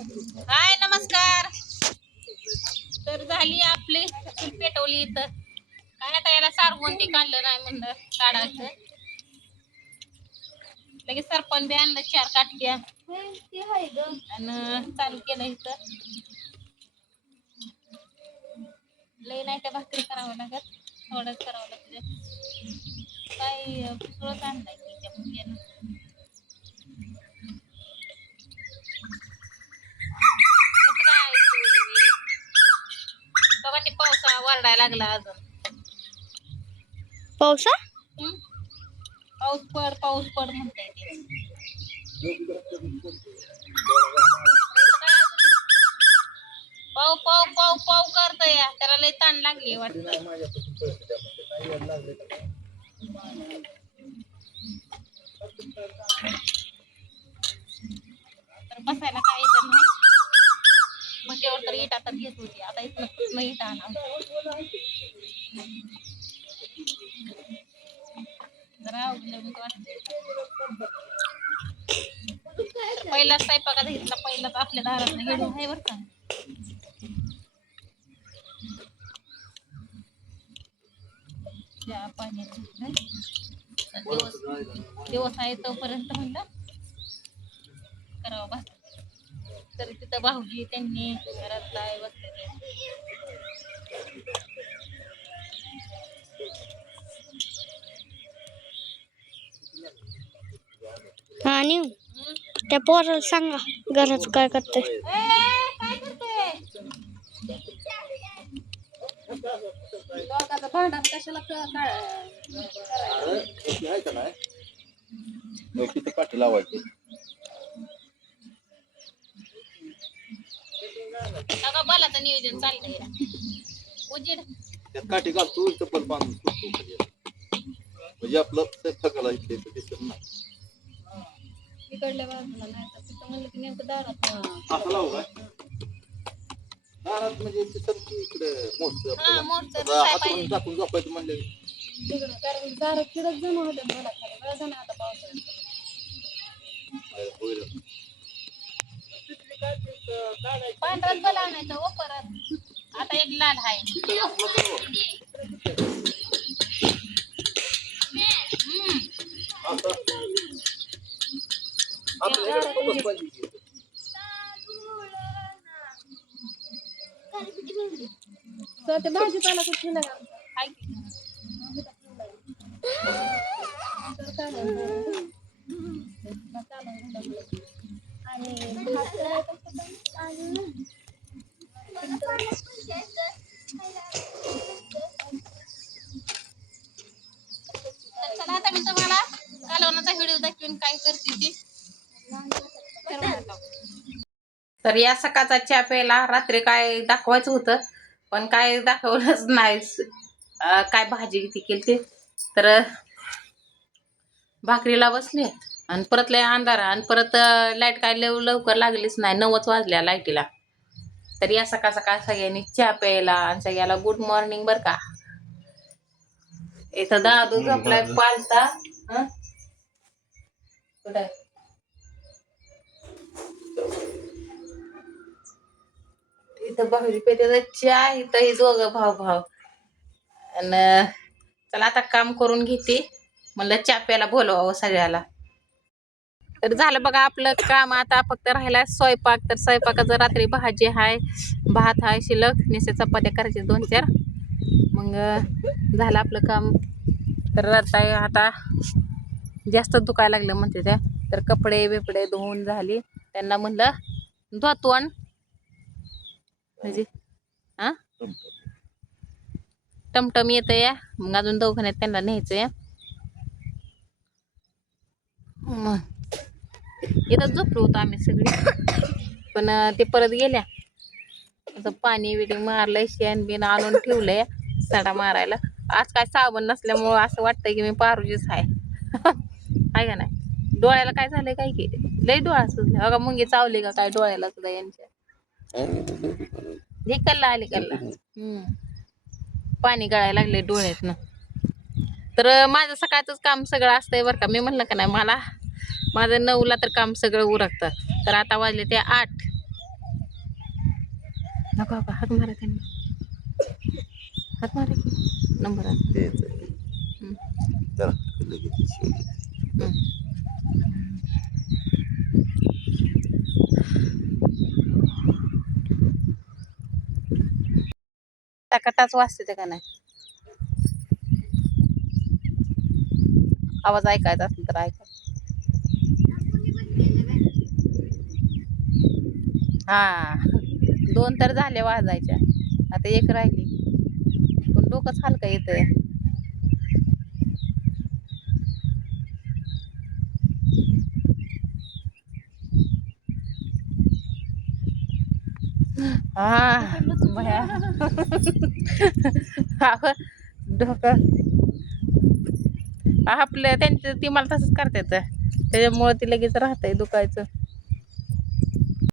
हाय नमस्कार. तर झाली आपली चूल पेटवली इथं. काय आता याला सारवून ते काढलं नाही म्हणलं काढायचं. लगेच सरपण बी आणलं 4 काटक्या आणि चालू केलं इथं. लई नाही त्या भाकरी करावं लागत, थोडंच करावं लागतं. काय पुसळच आणलाय की त्या मुलीनं. बघा ते पावसा वरडायला लागला अजून. पावसा पाऊस पड म्हणताय ते. पाव पाव पाव पाव करतोय त्याला लय ताण लागली वाटतं. तर बसायला काय येत नाही. मग तर इटा तर घेत होती, आता इथं इटा आणा. पहिला स्वयंपाकाचा घेतला, पहिलाच आपल्या दारात गेलो आहे बरं का. पाण्याची दिवस आहे तोपर्यंत म्हणलं करावं बस. तरी तिथं भाऊजी त्यांनी घरात काय बसले. आणि त्या पोराला सांगा घराचं काय करते. काय करते लोकांचं भांडण कशाला किती काठी लावायची सगळं बालाचं नियोजन चाललंय. उजेड त्यात काठी घालतो चप्पल बांधून म्हणजे आपलं स्वयंपाकाला इथे दिसत नाही. इकडल्या बाजूला नाही तर तिथं म्हणलं की नेमकं दारात असं लावू काय दारात म्हणजे इकडे मोठं हातून टाकून झोपायचं म्हणलं तिकडं, कारण दारात तिकडं जण होते मला खाली बरं जण आता पावसाळ्यात. पांढराच बला आणायचा ओ परत. आता एक लाल आहे. ते भाजीपाला कुठे नाही चला आता मी तुम्हाला कालवणाचा व्हिडिओ दाखवून काय करते ती. तर या सकाळचा चहा प्यायला रात्री काय दाखवायचं होतं पण काय दाखवलंच नाही. काय भाजी ती केली तर भाकरीला बसली आणि परत लय अंधार आणि परत लाईट काय लवकर लागलीच नाही. 9च वाजल्या लाईटीला. तर या सकाळ सकाळ सगळ्यांनी चहा प्यायला आणि सगळ्याला गुड मॉर्निंग बर का. इथं दादू झोपलाय पालता. कुठे इथं भाऊजी पेते चहा. इथं ही दोघं भाऊ आणि चला आता काम करून घेते म्हणलं चहा प्यायला बोलवावं सगळ्याला. तर झालं बघा आपलं काम. आता फक्त राहिला स्वयंपाक. तर स्वयंपाकाचं रात्री भाजी आहे, भात आहे शिल्लक, निश्चित चपात्या करायचे 2-4 मग झालं आपलं काम. तर आता जास्त दुखायला लागलं म्हणते त्या. तर कपडे बिपडे धुवून झाली. त्यांना म्हणलं धुतवण म्हणजे टमटम येतं या मग अजून दवाखान्यात त्यांना न्यायचं या. मग इथं झोपलो होतो आम्ही सगळी पण ते परत गेल्या. आता पाणी बिणी मारलंय, शेण बिन आणून ठेवलंय सडा मारायला. आज काय साबण नसल्यामुळं असं वाटतंय की मी पारुजीच आहे. आहे का नाही. डोळ्याला काय झालंय काय की लय डोळा सुजला बघा. मुंगी चावली का काय डोळ्याला सुद्धा यांच्या. हे कल्ला आली कल्ला. पाणी गळायला लागले डोळ्यातनं. तर माझं सकाळचंच काम सगळं असतंय बरं का. मी म्हणलं का नाही मला माझं 9ला तर काम सगळं उरकतं. तर आता वाजले ते 8 नका का हात मारा त्यांना हात मारा की नंबर तेच आहे. चला लगेच शिवाय. टाकाटाच वाजते ते का नाही आवाज ऐकायचा असेल तर ऐका हा 2 तर झाले वाजायच्या आता 1 राहिली पण डोकंच हलकं येतंय हा भया अहो, डोकं आपलं त्यांचं ती मला तसंच करतात त्याच्यामुळे ती लगेच राहतंय दुखायचं